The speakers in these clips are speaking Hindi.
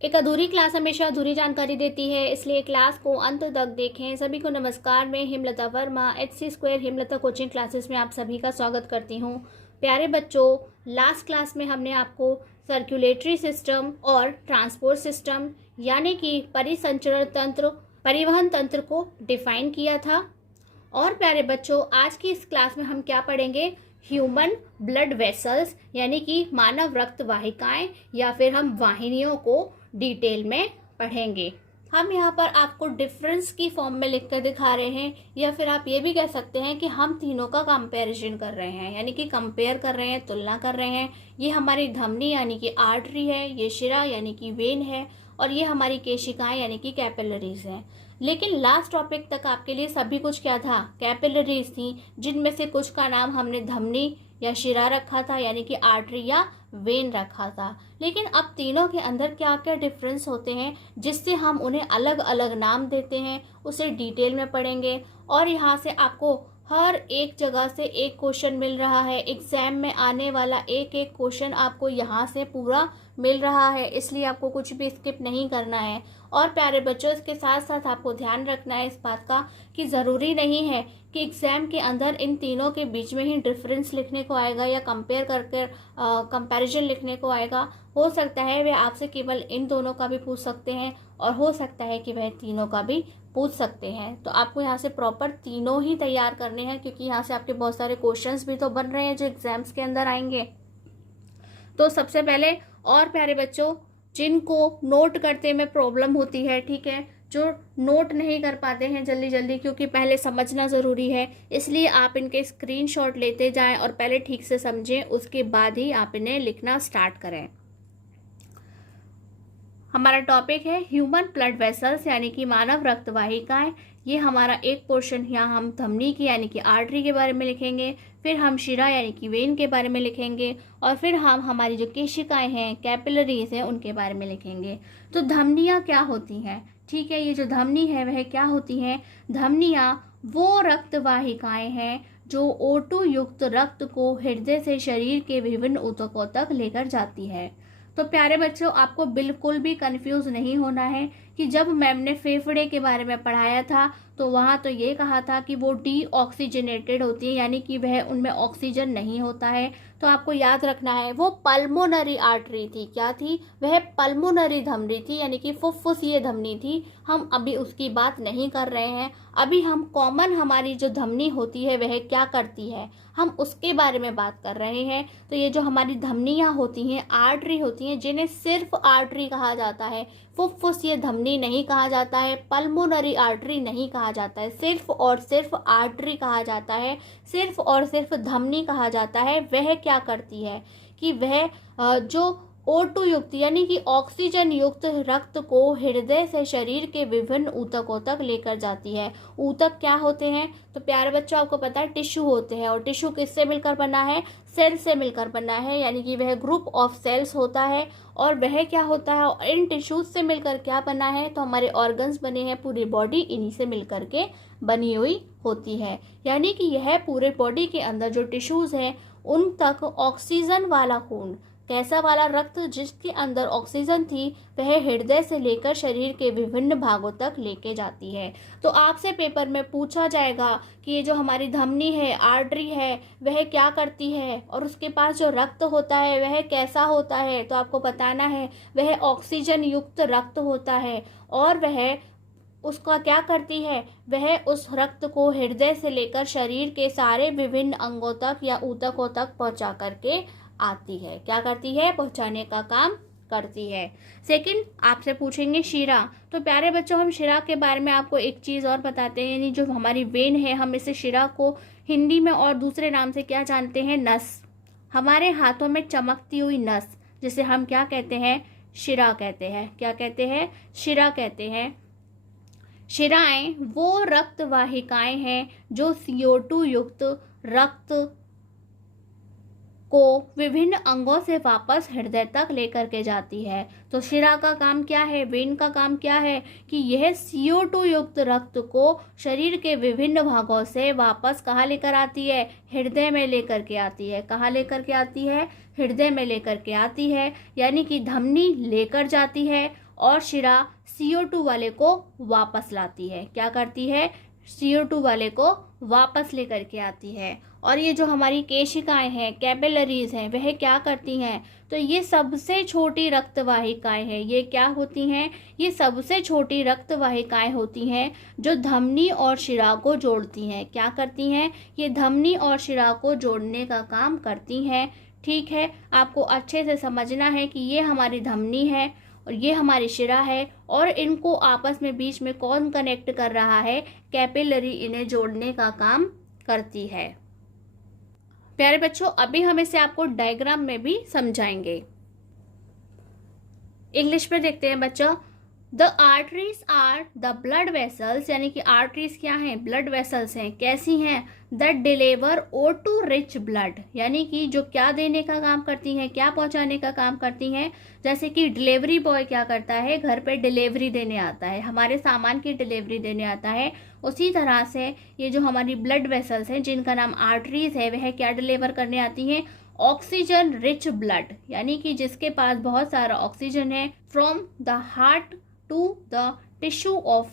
एक अधूरी क्लास हमेशा अधूरी जानकारी देती है, इसलिए क्लास को अंत तक देखें। सभी को नमस्कार। मैं Hemlata Verma HC² Hemlata coaching classes में आप सभी का स्वागत करती हूँ। प्यारे बच्चों, लास्ट क्लास में हमने आपको सर्कुलेटरी सिस्टम और ट्रांसपोर्ट सिस्टम यानी कि परिसंचरण तंत्र, परिवहन तंत्र को डिफाइन किया था। और प्यारे बच्चों, आज की इस क्लास में हम क्या पढ़ेंगे? ह्यूमन ब्लड वेसल्स यानी कि मानव रक्त वाहिकाएं या फिर हम वाहिनियों को डिटेल में पढ़ेंगे। हम यहाँ पर आपको डिफरेंस की फॉर्म में लिखकर दिखा रहे हैं, या फिर आप ये भी कह सकते हैं कि हम तीनों का कंपैरिजन कर रहे हैं, यानी कि कंपेयर कर रहे हैं, तुलना कर रहे हैं। ये हमारी धमनी यानी कि आर्टरी है, ये शिरा यानी कि वेन है, और ये हमारी केशिकाएं यानी कि कैपिलरीज हैं। लेकिन लास्ट टॉपिक तक आपके लिए सभी कुछ क्या था? कैपिलरीज थी, जिनमें से कुछ का नाम हमने धमनी या शिरा रखा था, यानी कि आर्टरी या वेन रखा था। लेकिन अब तीनों के अंदर क्या क्या डिफरेंस होते हैं जिससे हम उन्हें अलग अलग नाम देते हैं, उसे डिटेल में पढ़ेंगे। और यहाँ से आपको हर एक जगह से एक क्वेश्चन मिल रहा है, एग्जाम में आने वाला एक एक क्वेश्चन आपको यहाँ से पूरा मिल रहा है, इसलिए आपको कुछ भी स्किप नहीं करना है। और प्यारे बच्चों, इसके साथ साथ आपको ध्यान रखना है इस बात का कि ज़रूरी नहीं है कि एग्जाम के अंदर इन तीनों के बीच में ही डिफरेंस लिखने को आएगा या कंपेयर करके कंपैरिजन लिखने को आएगा। हो सकता है वे आपसे केवल इन दोनों का भी पूछ सकते हैं, और हो सकता है कि वह तीनों का भी पूछ सकते हैं। तो आपको यहाँ से प्रॉपर तीनों ही तैयार करने हैं, क्योंकि यहाँ से आपके बहुत सारे क्वेश्चंस भी तो बन रहे हैं जो एग्जाम्स के अंदर आएंगे। तो सबसे पहले, और प्यारे बच्चों, जिनको नोट करते में प्रॉब्लम होती है, ठीक है, जो नोट नहीं कर पाते हैं जल्दी जल्दी, क्योंकि पहले समझना ज़रूरी है, इसलिए आप इनके स्क्रीनशॉट लेते जाएं और पहले ठीक से समझें, उसके बाद ही आप इन्हें लिखना स्टार्ट करें। हमारा टॉपिक है ह्यूमन ब्लड वेसल्स यानी कि मानव रक्त वाहिकाएं। ये हमारा एक पोर्शन, यहाँ हम धमनी की यानी कि आर्टरी के बारे में लिखेंगे, फिर हम शिरा यानी कि वेन के बारे में लिखेंगे, और फिर हम हमारी जो केशिकाएं हैं, कैपिलरीज हैं, उनके बारे में लिखेंगे। तो धमनियाँ क्या होती हैं? ठीक है, ये जो धमनी है वह क्या होती हैं? धमनियाँ वो रक्त वाहिकाएं हैं जो O2 युक्त रक्त को हृदय से शरीर के विभिन्न ऊतकों तक लेकर जाती है। तो प्यारे बच्चों, आपको बिल्कुल भी कंफ्यूज नहीं होना है कि जब मैम ने फेफड़े के बारे में पढ़ाया था तो वहाँ तो ये कहा था कि वो डीऑक्सीजनेटेड होती है, यानी कि वह उनमें ऑक्सीजन नहीं होता है। तो आपको याद रखना है वो पल्मोनरी आर्टरी थी। क्या थी? वह पल्मोनरी धमनी थी, यानी कि फुफ्फुसीय धमनी थी। हम अभी उसकी बात नहीं कर रहे हैं। अभी हम कॉमन हमारी जो धमनी होती है वह क्या करती है, हम उसके बारे में बात कर रहे हैं। तो ये जो हमारी धमनियाँ होती हैं, आर्टरी होती हैं, जिन्हें सिर्फ आर्टरी कहा जाता है, फुफ्फुसीय धमनी नहीं कहा जाता है, पल्मोनरी आर्टरी नहीं कहा जाता है, सिर्फ और सिर्फ आर्टरी कहा जाता है, सिर्फ और सिर्फ धमनी कहा जाता है। वह क्या करती है कि वह जो O2 युक्त यानी कि ऑक्सीजन युक्त रक्त को हृदय से शरीर के विभिन्न ऊतकों तक लेकर जाती है। ऊतक क्या होते हैं? तो प्यारे बच्चों, आपको पता है टिश्यू होते हैं, और टिश्यू किससे मिलकर बना है? सेल से मिलकर बना है, यानी कि वह ग्रुप ऑफ सेल्स होता है। और वह क्या होता है? और इन टिश्यूज से मिलकर क्या बना है? तो हमारे ऑर्गन्स बने हैं, पूरी बॉडी इन्हीं से मिलकर के बनी हुई होती है। यानी कि यह पूरे बॉडी के अंदर जो टिश्यूज हैं उन तक ऑक्सीजन वाला खून, कैसा वाला रक्त जिसके अंदर ऑक्सीजन थी, वह हृदय से लेकर शरीर के विभिन्न भागों तक लेके जाती है। तो आपसे पेपर में पूछा जाएगा कि ये जो हमारी धमनी है, आर्टरी है, वह क्या करती है, और उसके पास जो रक्त होता है वह कैसा होता है? तो आपको बताना है वह ऑक्सीजन युक्त रक्त होता है, और वह उसका क्या करती है? वह उस रक्त को हृदय से लेकर शरीर के सारे विभिन्न अंगों तक या ऊतकों तक पहुंचा करके आती है। क्या करती है? पहुंचाने का काम करती है। सेकंड, आपसे पूछेंगे शिरा। तो प्यारे बच्चों, हम शिरा के बारे में आपको एक चीज़ और बताते हैं, यानी जो हमारी वेन है, हम इसे शिरा को हिंदी में और दूसरे नाम से क्या जानते हैं? नस। हमारे हाथों में चमकती हुई नस, जिसे हम क्या कहते हैं? शिरा कहते हैं। क्या कहते हैं? शिरा कहते हैं। शिराएं वो रक्त वाहिकाएं हैं जो CO2 युक्त रक्त को विभिन्न अंगों से वापस हृदय तक लेकर के जाती है। तो शिरा का काम क्या है? वेन का काम क्या है? कि यह CO2 युक्त रक्त को शरीर के विभिन्न भागों से वापस कहाँ लेकर आती है? हृदय में लेकर के आती है। कहाँ लेकर के आती है? हृदय में लेकर के आती है। यानी कि धमनी लेकर जाती है और शिरा CO2 वाले को वापस लाती है। क्या करती है? CO2 वाले को वापस लेकर के आती है। और ये जो हमारी केशिकाएं हैं, कैपिलरीज हैं, वह क्या करती हैं? तो ये सबसे छोटी रक्तवाहिकाएं हैं। ये क्या होती हैं? ये सबसे छोटी रक्तवाहिकाएं होती हैं जो धमनी और शिरा को जोड़ती हैं। क्या करती हैं? ये धमनी और शिरा को जोड़ने का काम करती हैं। ठीक है, आपको अच्छे से समझना है कि ये हमारी धमनी है और ये हमारी शिरा है, और इनको आपस में बीच में कौन कनेक्ट कर रहा है? कैपिलरी इन्हें जोड़ने का काम करती है। प्यारे बच्चों, अभी हम इसे आपको डायग्राम में भी समझाएंगे। इंग्लिश में देखते हैं बच्चों। The arteries are the blood vessels, यानी कि आर्टरीज क्या हैं? ब्लड वेसल्स हैं। कैसी हैं? That deliver O2 rich blood, यानी कि जो क्या देने का काम करती हैं? क्या पहुंचाने का काम करती हैं? जैसे कि डिलीवरी बॉय क्या करता है? घर पे डिलीवरी देने आता है, हमारे सामान की डिलीवरी देने आता है। उसी तरह से ये जो हमारी ब्लड वेसल्स हैं, जिनका नाम आर्टरीज है, वह क्या डिलीवर करने आती हैं? ऑक्सीजन रिच ब्लड, यानी कि जिसके पास बहुत सारा ऑक्सीजन है, from the heart to the tissue of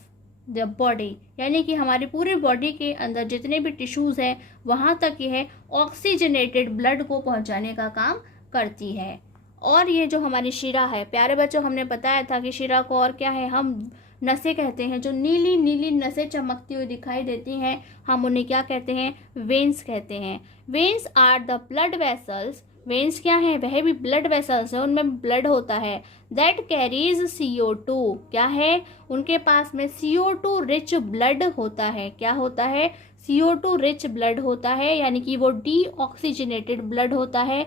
the body, यानी कि हमारी पूरी बॉडी के अंदर जितने भी टिश्यूज हैं वहां तक यह ऑक्सीजनेटेड ब्लड को पहुंचाने का काम करती है। और ये जो हमारी शिरा है, प्यारे बच्चों, हमने बताया था कि शिरा को और क्या है? हम नसें कहते हैं। जो नीली नीली नसें चमकती हुई दिखाई देती हैं, हम उन्हें क्या कहते हैं? वेन्स कहते हैं। Veins are the blood vessels, veins क्या है? वह भी ब्लड वेसल्स है, उनमें ब्लड होता है। दैट कैरीज CO2, क्या है? उनके पास में CO2 रिच ब्लड होता है। क्या होता है? CO2 रिच ब्लड होता है, यानी कि वो डीऑक्सीजनेटेड ब्लड होता है।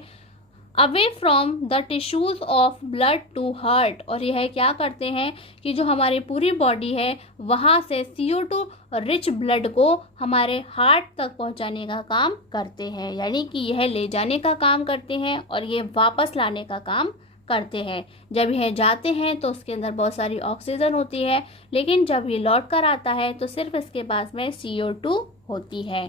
Away from the tissues of blood to heart, और यह क्या करते हैं कि जो हमारी पूरी बॉडी है वहाँ से CO2 रिच ब्लड को हमारे हार्ट तक पहुँचाने का काम करते हैं, यानी कि यह ले जाने का काम करते हैं और ये वापस लाने का काम करते हैं। जब यह जाते हैं तो उसके अंदर बहुत सारी ऑक्सीजन होती है, लेकिन जब ये लौट कर आता है तो सिर्फ इसके पास में CO2 होती है।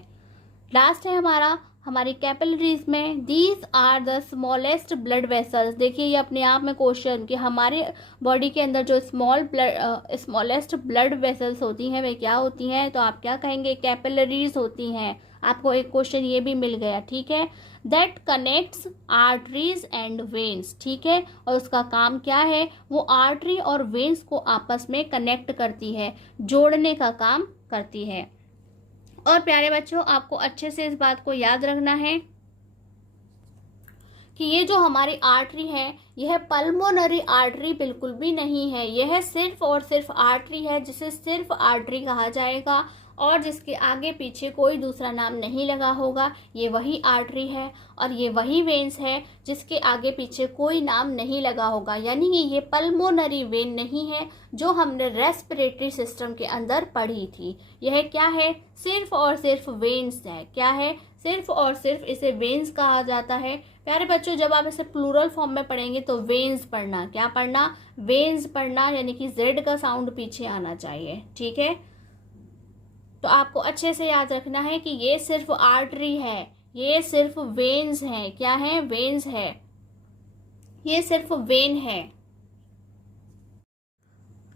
लास्ट है हमारी कैपिलरीज में, these are the smallest blood vessels. देखिए ये अपने आप में क्वेश्चन कि हमारे बॉडी के अंदर जो स्मॉलेस्ट ब्लड वेसल्स होती हैं वे क्या होती हैं? तो आप क्या कहेंगे? कैपिलरीज होती हैं। आपको एक क्वेश्चन ये भी मिल गया, ठीक है। That connects arteries and veins, ठीक है, और उसका काम क्या है? वो आर्टरी और वेन्स को आपस में कनेक्ट करती है, जोड़ने का काम करती है। और प्यारे बच्चों, आपको अच्छे से इस बात को याद रखना है कि ये जो हमारी आर्टरी है, यह पल्मोनरी आर्टरी बिल्कुल भी नहीं है। यह सिर्फ और सिर्फ आर्टरी है, जिसे सिर्फ आर्टरी कहा जाएगा, और जिसके आगे पीछे कोई दूसरा नाम नहीं लगा होगा। ये वही आर्टरी है और ये वही वेन्स है जिसके आगे पीछे कोई नाम नहीं लगा होगा, यानी कि ये पल्मोनरी वेन नहीं है जो हमने रेस्पिरेटरी सिस्टम के अंदर पढ़ी थी। यह क्या है? सिर्फ और सिर्फ वेन्स है। क्या है? सिर्फ और सिर्फ इसे वेन्स कहा जाता है। प्यारे बच्चों, जब आप इसे प्लूरल फॉर्म में पढ़ेंगे तो वेन्स पढ़ना। क्या पढ़ना? वेन्स पढ़ना, यानी कि जेड का साउंड पीछे आना चाहिए, ठीक है। तो आपको अच्छे से याद रखना है कि ये सिर्फ आर्टरी है, ये सिर्फ वेन्स है। क्या है? वेन्स है, ये सिर्फ वेन है।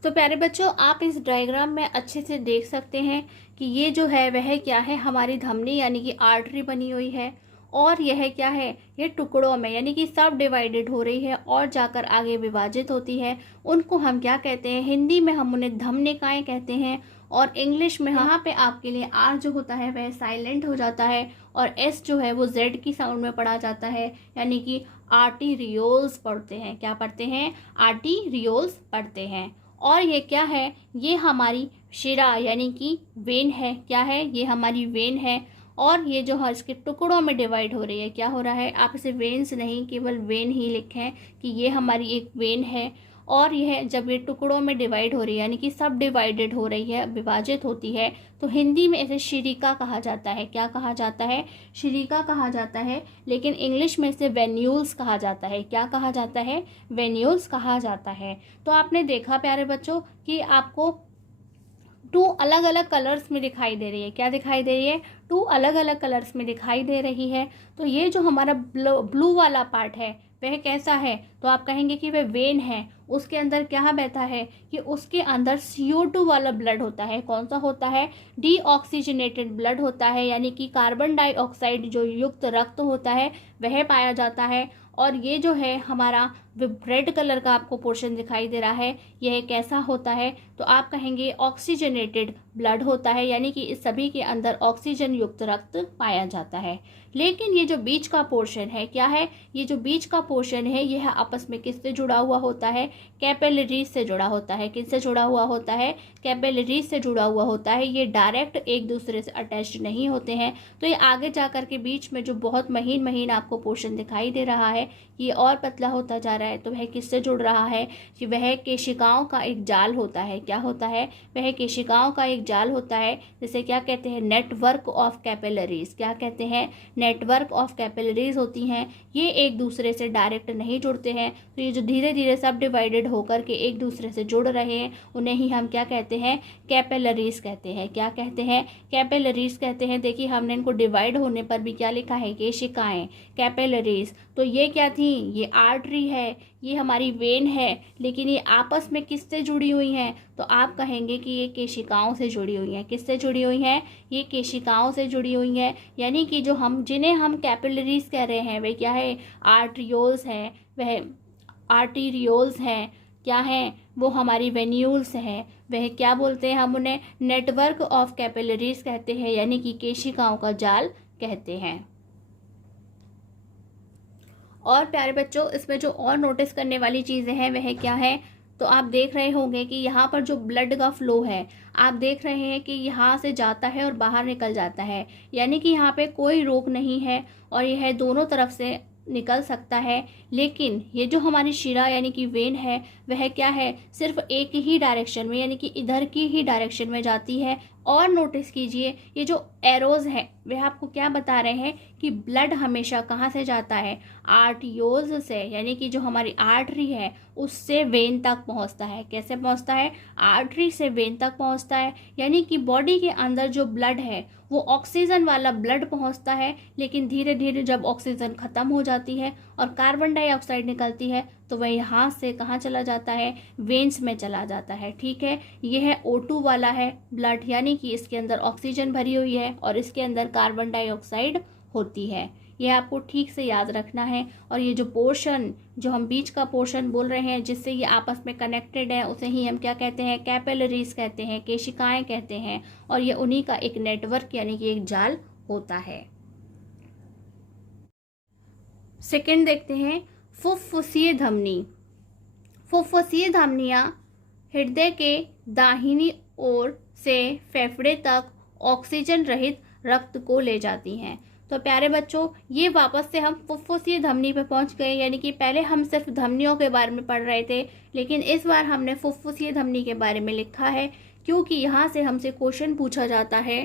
तो प्यारे बच्चों, आप इस डायग्राम में अच्छे से देख सकते हैं कि ये जो है वह क्या है? हमारी धमनी यानी कि आर्टरी बनी हुई है, और यह क्या है? ये टुकड़ों में यानी कि सब डिवाइडेड हो रही है और जाकर आगे विभाजित होती है। उनको हम क्या कहते हैं? हिंदी में हम उन्हें धमनिकाएं कहते हैं, और इंग्लिश में यहाँ पे आपके लिए आर जो होता है वह साइलेंट हो जाता है, और एस जो है वो जेड की साउंड में पढ़ा जाता है, यानी कि आर्टीरियोल्स पढ़ते हैं। क्या पढ़ते हैं? आर्टीरियोल्स पढ़ते हैं। और ये क्या है? ये हमारी शिरा यानी कि वेन है। क्या है? ये हमारी वेन है, और ये जो है इसके टुकड़ों में डिवाइड हो रही है। क्या हो रहा है? आप इसे वेन्स नहीं, केवल वेन ही लिखें कि ये हमारी एक वेन है, और यह जब ये टुकड़ों में डिवाइड हो रही है यानी कि सब डिवाइडेड हो रही है, विभाजित होती है, तो हिंदी में इसे शिरिका कहा जाता है। क्या कहा जाता है? शिरिका कहा जाता है। लेकिन इंग्लिश में इसे वेन्यूल्स कहा जाता है। क्या कहा जाता है? वेन्यूल्स कहा जाता है। तो आपने देखा प्यारे बच्चों कि आपको 2 अलग अलग कलर्स में दिखाई दे रही है। क्या दिखाई दे रही है? 2 अलग अलग कलर्स में दिखाई दे रही है। तो ये जो हमारा ब्लू वाला पार्ट है वह कैसा है, तो आप कहेंगे कि वह वेन है। उसके अंदर क्या बहता है कि उसके अंदर CO2 वाला ब्लड होता है। कौन सा होता है? डीऑक्सीजनेटेड ब्लड होता है, यानी कि कार्बन डाइऑक्साइड जो युक्त रक्त होता है वह पाया जाता है। और ये जो है हमारा रेड कलर का आपको पोर्शन दिखाई दे रहा है, यह कैसा होता है, तो आप कहेंगे ऑक्सीजनेटेड ब्लड होता है, यानी कि इस सभी के अंदर ऑक्सीजन युक्त रक्त पाया जाता है। लेकिन ये जो बीच का पोर्शन है क्या है? ये जो बीच का पोर्शन है यह आपस में किससे जुड़ा हुआ होता है? कैपिलरीज से जुड़ा होता है। किससे जुड़ा हुआ होता है? कैपिलरीज से जुड़ा हुआ होता है। ये डायरेक्ट एक दूसरे से अटैच्ड नहीं होते हैं। तो ये आगे जाकर के बीच में जो बहुत महीन महीन आपको पोर्शन दिखाई दे रहा है ये और पतला होता जा रहा है। तो वह किससे जुड़ रहा है? कि वह केशिकाओं का एक जाल होता है। क्या होता है? वह केशिकाओं का एक जाल होता है, जिसे क्या कहते हैं? Network of capillaries. क्या कहते हैं? नेटवर्क ऑफ कैपिलरीज होती हैं। ये एक दूसरे से डायरेक्ट नहीं जुड़ते हैं। तो ये जो धीरे धीरे सब डिवाइडेड होकर के एक दूसरे से जुड़ रहे हैं उन्हें ही हम क्या कहते हैं? कैपिलरीज कहते हैं। क्या कहते हैं? कैपिलरीज कहते हैं। देखिए हमने इनको डिवाइड होने पर भी क्या लिखा है? केशिकाएं, कैपिलरीज। तो ये क्या थी? ये आर्टरी है, ये हमारी वेन है, लेकिन ये आपस में किससे जुड़ी हुई हैं? तो आप कहेंगे कि ये केशिकाओं से जुड़ी हुई हैं। किससे जुड़ी हुई हैं? ये केशिकाओं से जुड़ी हुई हैं। यानी कि जो हम जिन्हें हम कैपिलरीज कह रहे हैं वे क्या है? आर्ट्रियोल्स हैं, वह आर्टीरियोल्स हैं। क्या हैं? वो हमारी वेन्यूल्स हैं। वह क्या बोलते हैं? हम उन्हें नेटवर्क ऑफ कैपिलरीज कहते हैं, यानी कि केशिकाओं का जाल कहते हैं। और प्यारे बच्चों इसमें जो और नोटिस करने वाली चीज़ें हैं वह क्या है? तो आप देख रहे होंगे कि यहाँ पर जो ब्लड का फ्लो है आप देख रहे हैं कि यहाँ से जाता है और बाहर निकल जाता है, यानी कि यहाँ पे कोई रोक नहीं है और यह दोनों तरफ से निकल सकता है। लेकिन ये जो हमारी शिरा यानी कि वेन है वह क्या है? सिर्फ एक ही डायरेक्शन में, यानी कि इधर की ही डायरेक्शन में जाती है। और नोटिस कीजिए ये जो एरोज है वह आपको क्या बता रहे हैं कि ब्लड हमेशा कहाँ से जाता है? आर्टियोज से, यानी कि जो हमारी आर्टरी है उससे वेन तक पहुँचता है। कैसे पहुँचता है? आर्टरी से वेन तक पहुँचता है। यानी कि बॉडी के अंदर जो ब्लड है वो ऑक्सीजन वाला ब्लड पहुँचता है, लेकिन धीरे धीरे जब ऑक्सीजन ख़त्म हो जाती है और कार्बन डाइऑक्साइड निकलती है तो वह यहाँ से कहाँ चला जाता है? वेन्स में चला जाता है। ठीक है, यह है O2 वाला है ब्लड, यानी कि इसके अंदर ऑक्सीजन भरी हुई है और इसके अंदर कार्बन डाइऑक्साइड होती है। यह आपको ठीक से याद रखना है। और ये जो पोर्शन, जो हम बीच का पोर्शन बोल रहे हैं जिससे ये आपस में कनेक्टेड है, उसे ही हम क्या कहते हैं? कैपिलरीज कहते हैं, केशिकाएं कहते हैं। और ये उन्हीं का एक नेटवर्क यानी कि एक जाल होता है। सेकंड देखते हैं फुफ्फुसीय धमनी। फुफ्फुसीय धमनियाँ हृदय के दाहिनी ओर से फेफड़े तक ऑक्सीजन रहित रक्त को ले जाती हैं। तो प्यारे बच्चों ये वापस से हम फुफ्फुसीय धमनी पे पहुंच गए, यानी कि पहले हम सिर्फ धमनियों के बारे में पढ़ रहे थे, लेकिन इस बार हमने फुफ्फुसीय धमनी के बारे में लिखा है, क्योंकि यहाँ से हमसे क्वेश्चन पूछा जाता है।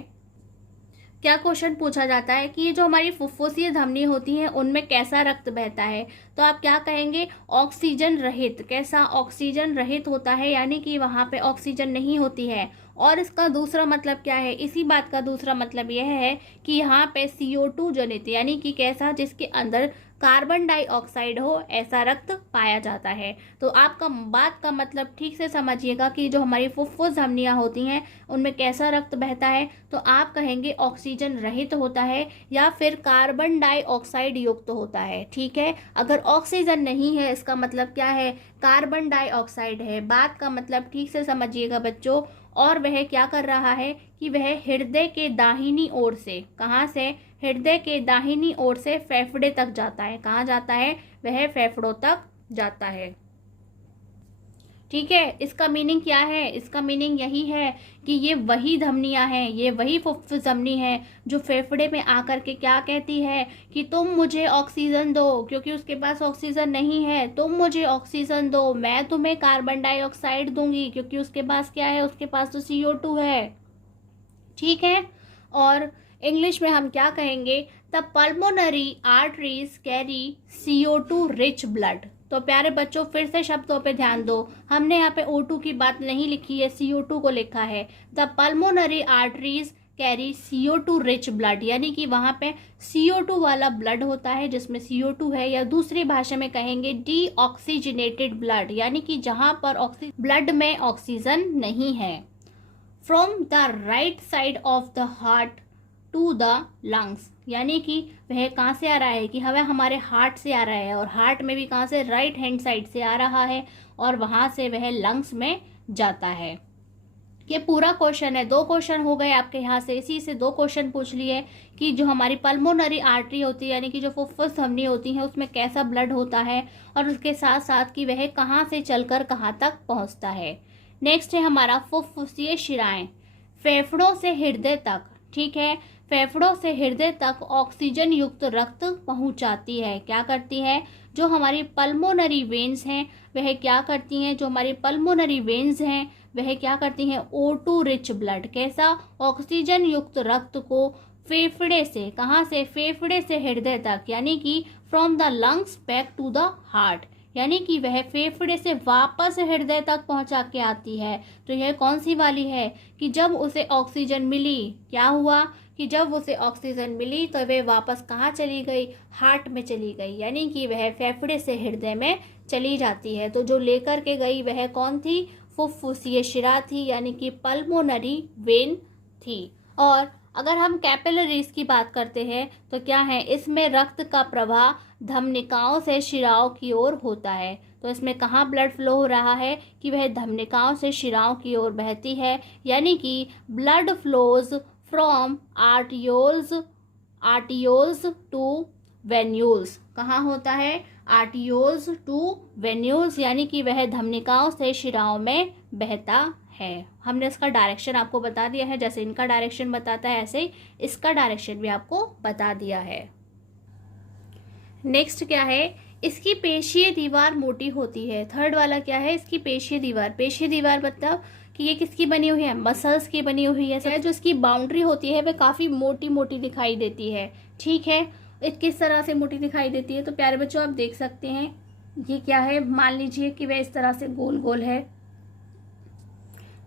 क्या क्वेश्चन पूछा जाता है कि ये जो हमारी फुफ्फुसीय धमनी होती हैं उनमें कैसा रक्त बहता है? तो आप क्या कहेंगे? ऑक्सीजन रहित। कैसा? ऑक्सीजन रहित होता है, यानी कि वहाँ पे ऑक्सीजन नहीं होती है। और इसका दूसरा मतलब क्या है? इसी बात का दूसरा मतलब यह है कि यहाँ पे CO2 जनित, यानी कि कैसा? जिसके अंदर कार्बन डाइऑक्साइड हो, ऐसा रक्त पाया जाता है। तो आपका बात का मतलब ठीक से समझिएगा कि जो हमारी फुफ्फुस धमनियाँ होती हैं उनमें कैसा रक्त बहता है? तो आप कहेंगे ऑक्सीजन रहित होता है या फिर कार्बन डाइऑक्साइड युक्त होता है। ठीक है, अगर ऑक्सीजन नहीं है इसका मतलब क्या है? कार्बन डाइऑक्साइड है। बात का मतलब ठीक से समझिएगा बच्चों। और वह क्या कर रहा है कि वह हृदय के दाहिनी ओर से, कहाँ से? हृदय के दाहिनी ओर से फेफड़े तक जाता है। कहाँ जाता है? वह फेफड़ों तक जाता है। ठीक है, इसका मीनिंग क्या है? इसका मीनिंग यही है कि ये वही धमनियां हैं, ये वही फुफ्फुस धमनी है जो फेफड़े में आकर के क्या कहती है कि तुम मुझे ऑक्सीजन दो, क्योंकि उसके पास ऑक्सीजन नहीं है। तुम मुझे ऑक्सीजन दो, मैं तुम्हें कार्बन डाइऑक्साइड दूंगी, क्योंकि उसके पास क्या है? उसके पास तो CO2 है। ठीक है, और इंग्लिश में हम क्या कहेंगे? The pulmonary arteries carry CO2 rich blood. तो प्यारे बच्चों फिर से शब्दों पे ध्यान दो, हमने यहाँ पे O2 की बात नहीं लिखी है, CO2 को लिखा है। The pulmonary arteries carry CO2 rich blood, यानी कि वहाँ पे CO2 वाला ब्लड होता है जिसमें CO2 है, या दूसरी भाषा में कहेंगे डीऑक्सीजनेटेड ब्लड, यानी कि जहाँ पर ब्लड में ऑक्सीजन नहीं है। From the right side of the heart to the lungs, यानी कि वह कहाँ से आ रहा है कि हमें हमारे हार्ट से आ रहा है, और हार्ट में भी कहाँ से, राइट हैंड साइड से आ रहा है, और वहाँ से वह लंग्स में जाता है। ये पूरा क्वेश्चन है, 2 क्वेश्चन हो गए आपके यहाँ से, इसी से 2 क्वेश्चन पूछ लिए कि जो हमारी पल्मोनरी आर्टरी होती है, यानी कि जो फुफ्फुस धमनी होती है, उसमें कैसा ब्लड होता है, और उसके साथ साथ कि वह कहाँ से चलकर कहाँ तक पहुँचता है। नेक्स्ट है हमारा फुफ्फुसीय शिराएं, फेफड़ों से हृदय तक, ठीक है, फेफड़ों से हृदय तक ऑक्सीजन युक्त रक्त पहुंचाती है। क्या करती है, जो हमारी पल्मोनरी वेन्स हैं वह क्या करती हैं, जो हमारी पल्मोनरी वेन्स हैं वह क्या करती हैं, O2 रिच ब्लड, कैसा, ऑक्सीजन युक्त रक्त को फेफड़े से, कहाँ से, फेफड़े से हृदय तक, यानी कि from the lungs back to the heart, यानी कि वह फेफड़े से वापस हृदय तक पहुंचा के आती है। तो यह कौन सी वाली है कि जब उसे ऑक्सीजन मिली, क्या हुआ कि जब उसे ऑक्सीजन मिली तो वह वापस कहाँ चली गई, हार्ट में चली गई, यानी कि वह फेफड़े से हृदय में चली जाती है। तो जो लेकर के गई वह कौन थी, फुफ्फुसीय शिरा थी, यानी कि पल्मोनरी वेन थी। और अगर हम कैपिलरीज की बात करते हैं तो क्या है, इसमें रक्त का प्रवाह धमनिकाओं से शिराओं की ओर होता है। तो इसमें कहाँ ब्लड फ्लो हो रहा है कि वह धमनिकाओं से शिराओं की ओर बहती है, यानी कि blood flows from arterioles to venules, कहाँ होता है, आर्टियोल्स टू वेन्यूल्स, यानी कि वह धमनिकाओं से शिराओं में बहता है। हमने इसका डायरेक्शन आपको बता दिया है, जैसे इनका डायरेक्शन बताता है ऐसे इसका डायरेक्शन भी आपको बता दिया है। नेक्स्ट क्या है, इसकी पेशीय दीवार मोटी होती है। थर्ड वाला क्या है, इसकी पेशीय दीवार, पेशीय दीवार मतलब कि ये किसकी बनी हुई है, मसल्स की बनी हुई है। जो इसकी बाउंड्री होती है वह काफ़ी मोटी मोटी दिखाई देती है, ठीक है। किस तरह से मोटी दिखाई देती है, तो प्यारे बच्चों आप देख सकते हैं ये क्या है, मान लीजिए कि वह इस तरह से गोल गोल है।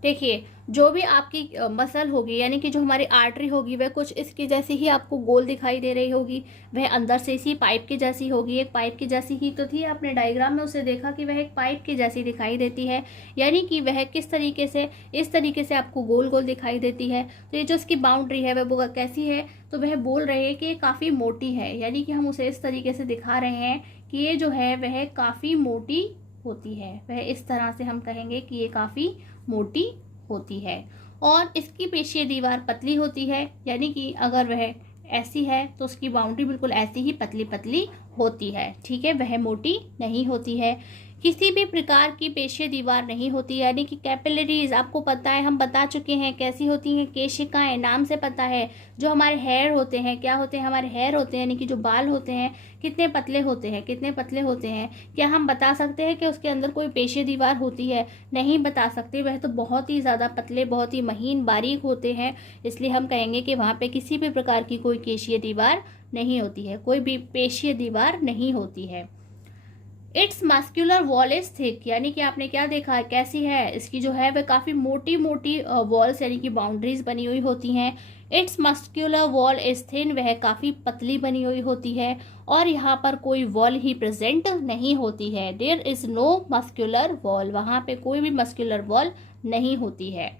देखिए जो भी आपकी मसल होगी, यानी कि जो हमारी आर्टरी होगी वह कुछ इसकी जैसी ही आपको गोल दिखाई दे रही होगी, वह अंदर से इसी पाइप की जैसी होगी। एक पाइप की जैसी ही तो थी, आपने डायग्राम में उसे देखा कि वह एक पाइप की जैसी दिखाई देती है, यानी कि वह किस तरीके से, इस तरीके से आपको गोल गोल दिखाई देती है। तो ये जो इसकी बाउंड्री है वह कैसी है, तो वह बोल रहे हैं कि ये काफ़ी मोटी है, यानी कि हम उसे इस तरीके से दिखा रहे हैं कि ये जो है वह काफ़ी मोटी होती है। वह इस तरह से हम कहेंगे कि ये काफ़ी मोटी होती है। और इसकी पेशीय दीवार पतली होती है, यानी कि अगर वह ऐसी है तो उसकी बाउंड्री बिल्कुल ऐसी ही पतली पतली होती है, ठीक है, वह मोटी नहीं होती है। किसी भी प्रकार की पेशीय दीवार नहीं होती, यानी कि कैपिलरीज आपको पता है, हम बता चुके हैं कैसी होती हैं, केशिकाएं, नाम से पता है। जो हमारे हेयर होते हैं, क्या होते हैं, हमारे हेयर होते हैं, यानी कि जो बाल होते हैं कितने पतले होते हैं, कितने पतले होते हैं। क्या हम बता सकते हैं कि उसके अंदर कोई पेशीय दीवार होती है, नहीं बता सकते, वह तो बहुत ही ज़्यादा पतले, बहुत ही महीन बारीक होते हैं, इसलिए हम कहेंगे कि वहाँ पे किसी भी प्रकार की कोई केशीय दीवार नहीं होती है, कोई भी पेशीय दीवार नहीं होती है। It's muscular wall is thick, यानी कि आपने क्या देखा है, कैसी है, इसकी जो है वह काफ़ी मोटी मोटी वॉल्स यानी कि बाउंड्रीज बनी हुई होती हैं। It's muscular wall is thin, वह काफ़ी पतली बनी हुई होती है, और यहाँ पर कोई वॉल ही प्रेजेंट नहीं होती है। There is no muscular wall, वहाँ पे कोई भी मस्क्यूलर वॉल नहीं होती है।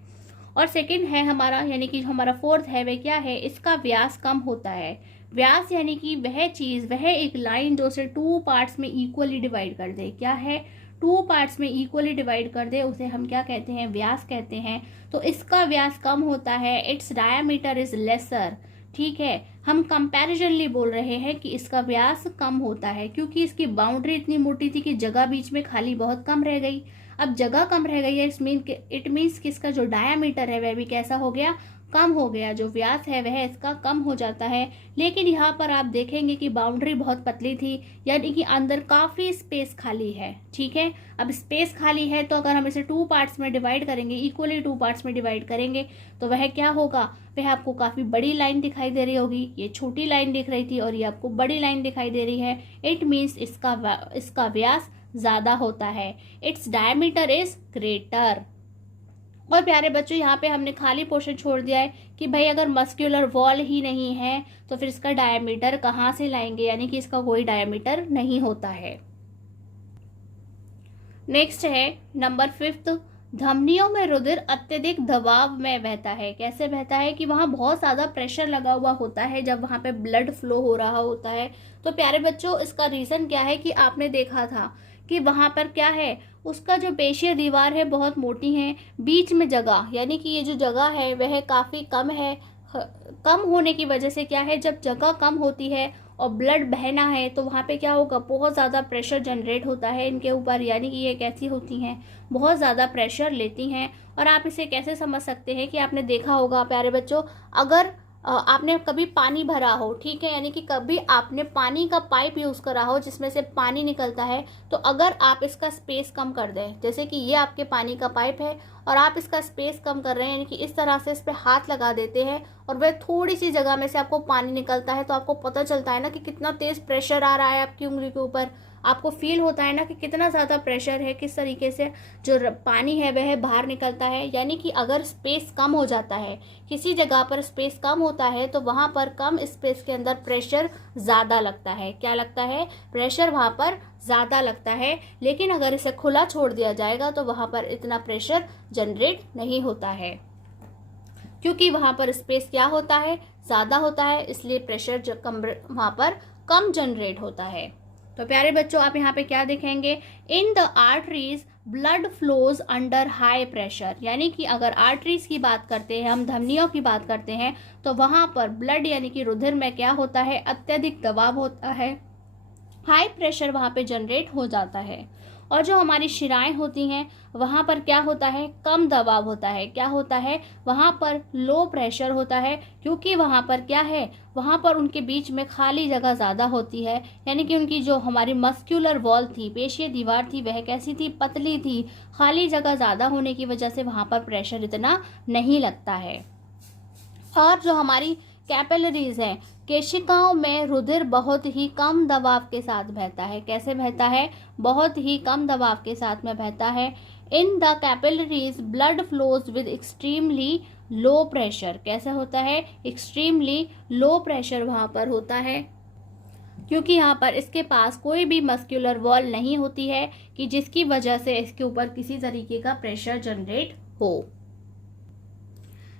और सेकंड है हमारा, यानी कि हमारा फोर्थ है वह क्या है, इसका व्यास कम होता है। व्यास यानी कि वह चीज़, वह एक लाइन जो उसे 2 पार्ट्स में इक्वली डिवाइड कर दे, क्या है, 2 पार्ट्स में इक्वली डिवाइड कर दे, उसे हम क्या कहते हैं, व्यास कहते हैं। तो इसका व्यास कम होता है, इट्स डायामीटर इज लेसर, ठीक है। हम कंपैरिजनली बोल रहे हैं कि इसका व्यास कम होता है, क्योंकि इसकी बाउंड्री इतनी मोटी थी कि जगह बीच में खाली बहुत कम रह गई। अब जगह कम रह गई है, इट मीन्स कि इसका जो डायामीटर है वह भी कैसा हो गया, कम हो गया, जो व्यास है वह इसका कम हो जाता है। लेकिन यहाँ पर आप देखेंगे कि बाउंड्री बहुत पतली थी, यानी कि अंदर काफ़ी स्पेस खाली है, ठीक है। अब स्पेस खाली है तो अगर हम इसे 2 पार्ट्स में डिवाइड करेंगे, इक्वली 2 पार्ट्स में डिवाइड करेंगे, तो वह क्या होगा, वह आपको काफ़ी बड़ी लाइन दिखाई दे रही होगी। ये छोटी लाइन दिख रही थी और ये आपको बड़ी लाइन दिखाई दे रही है। इट मीन्स इसका व्यास ज़्यादा होता है, इट्स डायमीटर इज ग्रेटर। और प्यारे बच्चों यहाँ पे हमने खाली पोर्शन छोड़ दिया है कि भाई अगर मस्क्यूलर वॉल ही नहीं है तो फिर इसका डायमीटर कहाँ से लाएंगे, यानी कि इसका कोई डायमीटर नहीं होता है। नेक्स्ट है नंबर 5, धमनियों में रुधिर अत्यधिक दबाव में बहता है। कैसे बहता है कि वहाँ बहुत ज़्यादा प्रेशर लगा हुआ होता है जब वहाँ पे ब्लड फ्लो हो रहा होता है। तो प्यारे बच्चों इसका रीज़न क्या है कि आपने देखा था कि वहाँ पर क्या है, उसका जो पेशीय दीवार है बहुत मोटी है, बीच में जगह यानी कि ये जो जगह है वह काफ़ी कम है। कम होने की वजह से क्या है, जब जगह कम होती है और ब्लड बहना है तो वहाँ पे क्या होगा, बहुत ज़्यादा प्रेशर जनरेट होता है इनके ऊपर, यानी कि ये कैसी होती हैं, बहुत ज़्यादा प्रेशर लेती हैं। और आप इसे कैसे समझ सकते हैं कि आपने देखा होगा प्यारे बच्चों, अगर आपने कभी पानी भरा हो, ठीक है, यानी कि कभी आपने पानी का पाइप यूज़ करा हो जिसमें से पानी निकलता है, तो अगर आप इसका स्पेस कम कर दें, जैसे कि ये आपके पानी का पाइप है और आप इसका स्पेस कम कर रहे हैं, यानी कि इस तरह से इस पर हाथ लगा देते हैं और वह थोड़ी सी जगह में से आपको पानी निकलता है, तो आपको पता चलता है ना कि कितना तेज़ प्रेशर आ रहा है आपकी उंगली के ऊपर। आपको फील होता है ना कि कितना ज़्यादा प्रेशर है, किस तरीके से जो पानी है वह बाहर निकलता है। यानी कि अगर स्पेस कम हो जाता है, किसी जगह पर स्पेस कम होता है तो वहाँ पर कम स्पेस के अंदर प्रेशर ज़्यादा लगता है। क्या लगता है, प्रेशर वहाँ पर ज़्यादा लगता है। लेकिन अगर इसे खुला छोड़ दिया जाएगा तो वहाँ पर इतना प्रेशर जनरेट नहीं होता है, क्योंकि वहाँ पर स्पेस क्या होता है, ज़्यादा होता है, इसलिए प्रेशर जो कम वहाँ पर कम जनरेट होता है। तो प्यारे बच्चों आप यहाँ पे क्या देखेंगे, in the arteries blood flows under high pressure, यानी कि अगर आर्टरीज की बात करते हैं, हम धमनियों की बात करते हैं, तो वहाँ पर ब्लड यानी कि रुधिर में क्या होता है, अत्यधिक दबाव होता है, हाई प्रेशर वहाँ पे जनरेट हो जाता है। और जो हमारी शिराएं होती हैं वहाँ पर क्या होता है, कम दबाव होता है। क्या होता है, वहाँ पर लो प्रेशर होता है, क्योंकि वहाँ पर क्या है, वहाँ पर उनके बीच में खाली जगह ज़्यादा होती है, यानी कि उनकी जो हमारी मस्क्यूलर वॉल थी, पेशीय दीवार थी, वह कैसी थी, पतली थी। खाली जगह ज़्यादा होने की वजह से वहाँ पर प्रेशर इतना नहीं लगता है। और जो हमारी कैपिलरीज हैं, केशिकाओं में रुधिर बहुत ही कम दबाव के साथ बहता है। कैसे बहता है, बहुत ही कम दबाव के साथ में बहता है। In the capillaries blood flows with extremely low pressure. कैसे होता है, एक्सट्रीमली लो प्रेशर वहाँ पर होता है, क्योंकि यहाँ पर इसके पास कोई भी मस्क्यूलर वॉल नहीं होती है कि जिसकी वजह से इसके ऊपर किसी तरीके का प्रेशर जनरेट हो।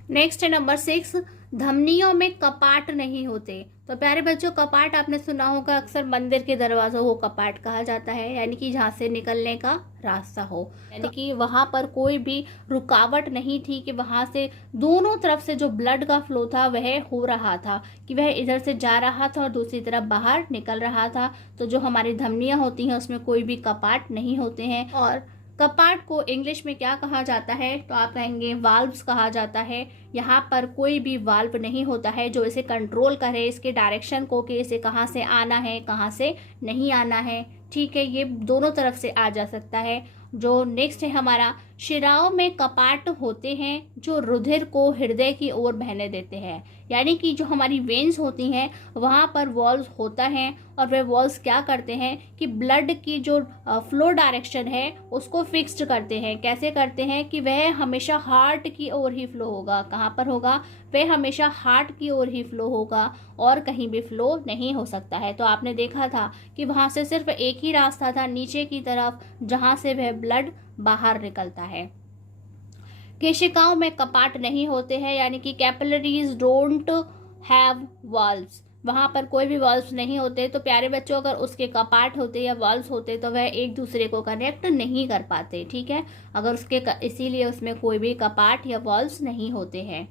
नेक्स्ट है नंबर 6, धमनियों में कपाट नहीं होते। तो प्यारे बच्चों कपाट आपने सुना होगा, अक्सर मंदिर के दरवाजों को कपाट कहा जाता है, यानी कि जहाँ से निकलने का रास्ता हो, यानी कि वहाँ पर कोई भी रुकावट नहीं थी कि वहाँ से दोनों तरफ से जो ब्लड का फ्लो था वह हो रहा था, कि वह इधर से जा रहा था और दूसरी तरफ बाहर निकल रहा था। तो जो हमारी धमनियाँ होती हैं उसमें कोई भी कपाट नहीं होते हैं। और कपाट को इंग्लिश में क्या कहा जाता है, तो आप कहेंगे वाल्व्स कहा जाता है। यहाँ पर कोई भी वाल्व नहीं होता है जो इसे कंट्रोल करे, इसके डायरेक्शन को, कि इसे कहाँ से आना है कहाँ से नहीं आना है। ठीक है, ये दोनों तरफ से आ जा सकता है। जो नेक्स्ट है हमारा, शिराओं में कपाट होते हैं जो रुधिर को हृदय की ओर बहने देते हैं, यानी कि जो हमारी वेन्स होती हैं वहाँ पर वॉल्व्स होता है, और वे वॉल्व्स क्या करते हैं कि ब्लड की जो फ्लो डायरेक्शन है उसको फिक्स्ड करते हैं। कैसे करते हैं कि वह हमेशा हार्ट की ओर ही फ्लो होगा। कहाँ पर होगा, वह हमेशा हार्ट की ओर ही फ्लो होगा और कहीं भी फ्लो नहीं हो सकता है। तो आपने देखा था कि वहाँ से सिर्फ एक ही रास्ता था नीचे की तरफ, जहाँ से वह ब्लड बाहर निकलता है। केशिकाओं में कपाट नहीं होते हैं, यानी कि कैपिलरीज डोंट हैव वाल्व्स, वहाँ पर कोई भी वाल्व्स नहीं होते। तो प्यारे बच्चों अगर उसके कपाट होते या वाल्व्स होते तो वह एक दूसरे को कनेक्ट नहीं कर पाते। ठीक है, अगर उसके इसीलिए उसमें कोई भी कपाट या वाल्व्स नहीं होते हैं।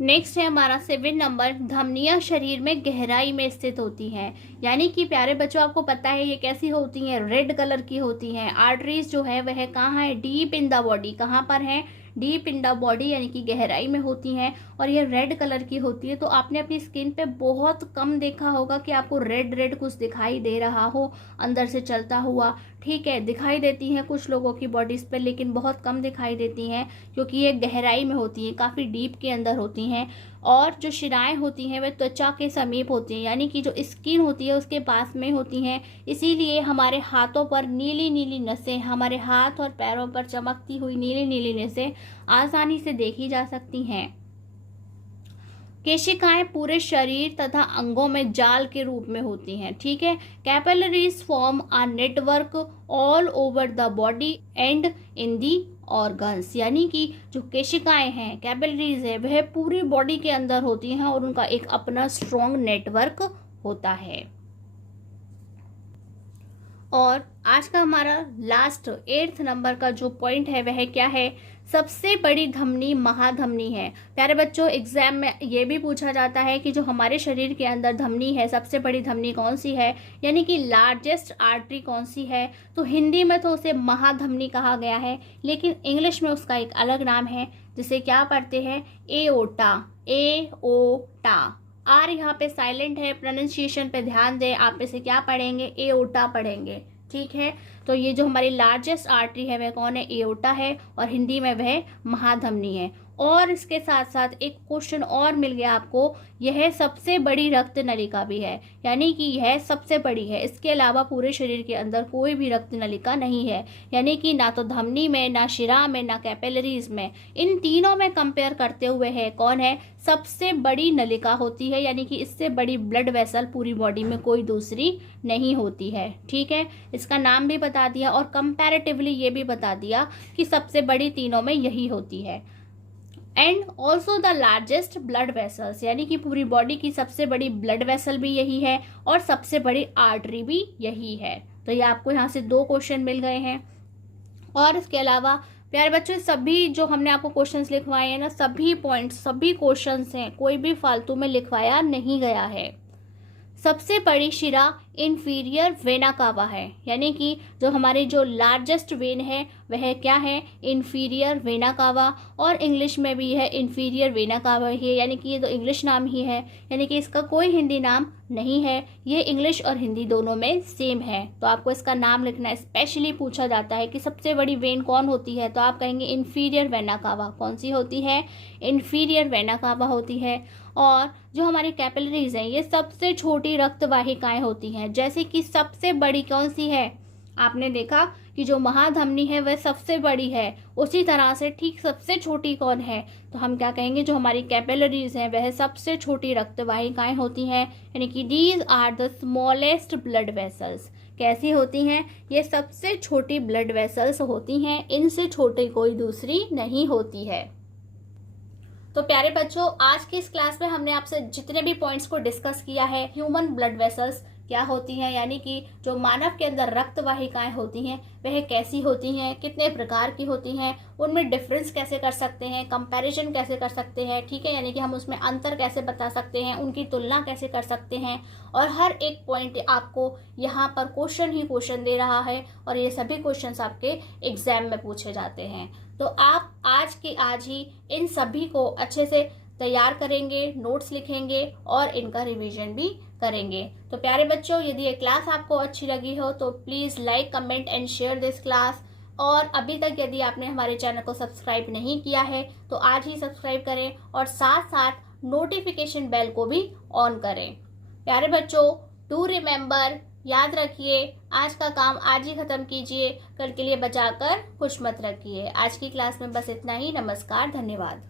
नेक्स्ट है हमारा 7 नंबर, धमनियां शरीर में गहराई में स्थित होती हैं, यानी कि प्यारे बच्चों आपको पता है ये कैसी होती हैं, रेड कलर की होती हैं। आर्टरीज जो है वह कहाँ है, डीप इन द बॉडी, कहाँ पर है, डीप इन द बॉडी, यानी कि गहराई में होती हैं और ये रेड कलर की होती है। तो आपने अपनी स्किन पे बहुत कम देखा होगा कि आपको रेड रेड कुछ दिखाई दे रहा हो अंदर से चलता हुआ। ठीक है, दिखाई देती हैं कुछ लोगों की बॉडीज पे, लेकिन बहुत कम दिखाई देती हैं क्योंकि ये गहराई में होती हैं, काफ़ी डीप के अंदर होती हैं। और जो शिराएं होती हैं वह त्वचा के समीप होती हैं, यानी कि जो स्किन होती है उसके पास में होती हैं। इसीलिए हमारे हाथों पर नीली नीली नसें, हमारे हाथ और पैरों पर चमकती हुई नीली नीली नसें आसानी से देखी जा सकती हैं। केशिकाएं पूरे शरीर तथा अंगों में जाल के रूप में होती हैं। ठीक है। Capillaries form a network all over the body and in the organs, यानी कि जो केशिकाएं हैं, कैपिलरीज है, वह पूरी बॉडी के अंदर होती हैं और उनका एक अपना स्ट्रॉन्ग नेटवर्क होता है। और आज का हमारा लास्ट 8th नंबर का जो पॉइंट है वह क्या है? सबसे बड़ी धमनी महाधमनी है। प्यारे बच्चों, एग्जाम में ये भी पूछा जाता है कि जो हमारे शरीर के अंदर धमनी है, सबसे बड़ी धमनी कौन सी है, यानी कि लार्जेस्ट आर्टरी कौन सी है। तो हिंदी में तो उसे महाधमनी कहा गया है, लेकिन इंग्लिश में उसका एक अलग नाम है, जिसे क्या पढ़ते हैं? एओर्टा। एओर्टा। आर यहाँ पे साइलेंट है, प्रोनाउंसिएशन पे ध्यान दें। आप इसे क्या पढ़ेंगे? एओर्टा पढ़ेंगे। ठीक है। तो ये जो हमारी लार्जेस्ट आर्टरी है वह कौन है? एओर्टा है, और हिंदी में वह महाधमनी है। और इसके साथ साथ एक क्वेश्चन और मिल गया आपको, यह सबसे बड़ी रक्त नलिका भी है, यानी कि यह सबसे बड़ी है। इसके अलावा पूरे शरीर के अंदर कोई भी रक्त नलिका नहीं है, यानी कि ना तो धमनी में, ना शिरा में, ना कैपिलरीज में। इन तीनों में कंपेयर करते हुए है कौन है? सबसे बड़ी नलिका होती है, यानी कि इससे बड़ी ब्लड वेसल पूरी बॉडी में कोई दूसरी नहीं होती है। ठीक है। इसका नाम भी बता दिया और कंपैरेटिवली ये भी बता दिया कि सबसे बड़ी तीनों में यही होती है। And also the largest blood vessels, यानी कि पूरी बॉडी की सबसे बड़ी ब्लड वेसल भी यही है और सबसे बड़ी आर्टरी भी यही है। तो ये आपको यहाँ से 2 क्वेश्चन मिल गए हैं। और इसके अलावा प्यारे बच्चों, सभी जो हमने आपको क्वेश्चंस लिखवाए हैं ना, सभी पॉइंट्स, सभी क्वेश्चंस हैं, कोई भी फालतू में लिखवाया नहीं गया है। सबसे बड़ी शिरा इंफीरियर वेना कावा है, यानी कि जो हमारी जो लार्जेस्ट वेन है वह क्या है? Inferior vena cava. और इंग्लिश में भी यह इंफीरियर वेना कावा ही है, यानी कि ये तो इंग्लिश नाम ही है, यानी कि इसका कोई हिंदी नाम नहीं है। ये इंग्लिश और हिंदी दोनों में सेम है। तो आपको इसका नाम लिखना है। स्पेशली पूछा जाता है कि सबसे बड़ी वेन कौन होती है, तो आप कहेंगे इंफीरियर वेना कावा। कौन सी होती है? इंफीरियर वेना कावा होती है। और जो हमारी कैपिलरीज हैं, ये सबसे छोटी रक्त वाहिकाएं होती हैं। जैसे कि सबसे बड़ी कौन सी है? आपने देखा कि जो महाधमनी है वह सबसे बड़ी है, उसी तरह से ठीक सबसे छोटी कौन है? तो हम क्या कहेंगे? जो हमारी कैपिलरीज हैं वह सबसे छोटी रक्त वाहिकाएं होती हैं, यानी कि these are the smallest blood vessels. कैसी होती हैं? ये सबसे छोटी ब्लड वेसल्स होती हैं, इनसे छोटी कोई दूसरी नहीं होती है। तो प्यारे बच्चों, आज की इस क्लास में हमने आपसे जितने भी पॉइंट्स को डिस्कस किया है, ह्यूमन ब्लड वेसल्स क्या होती हैं, यानी कि जो मानव के अंदर रक्त वाहिकाएं होती हैं वह कैसी होती हैं, कितने प्रकार की होती हैं, उनमें डिफरेंस कैसे कर सकते हैं, कंपैरिजन कैसे कर सकते हैं। ठीक है। यानी कि हम उसमें अंतर कैसे बता सकते हैं, उनकी तुलना कैसे कर सकते हैं। और हर एक पॉइंट आपको यहाँ पर क्वेश्चन ही क्वेश्चन दे रहा है, और ये सभी क्वेश्चन आपके एग्जाम में पूछे जाते हैं। तो आप आज की आज ही इन सभी को अच्छे से तैयार करेंगे, नोट्स लिखेंगे और इनका रिवीजन भी करेंगे। तो प्यारे बच्चों, यदि ये क्लास आपको अच्छी लगी हो तो please like, comment and share this class. और अभी तक यदि आपने हमारे चैनल को सब्सक्राइब नहीं किया है तो आज ही सब्सक्राइब करें, और साथ साथ नोटिफिकेशन बेल को भी ऑन करें। प्यारे बच्चों, डू रिमेंबर, याद रखिए, आज का काम आज ही खत्म कीजिए, कल के लिए बचाकर कुछ मत रखिए। आज की क्लास में बस इतना ही। नमस्कार, धन्यवाद।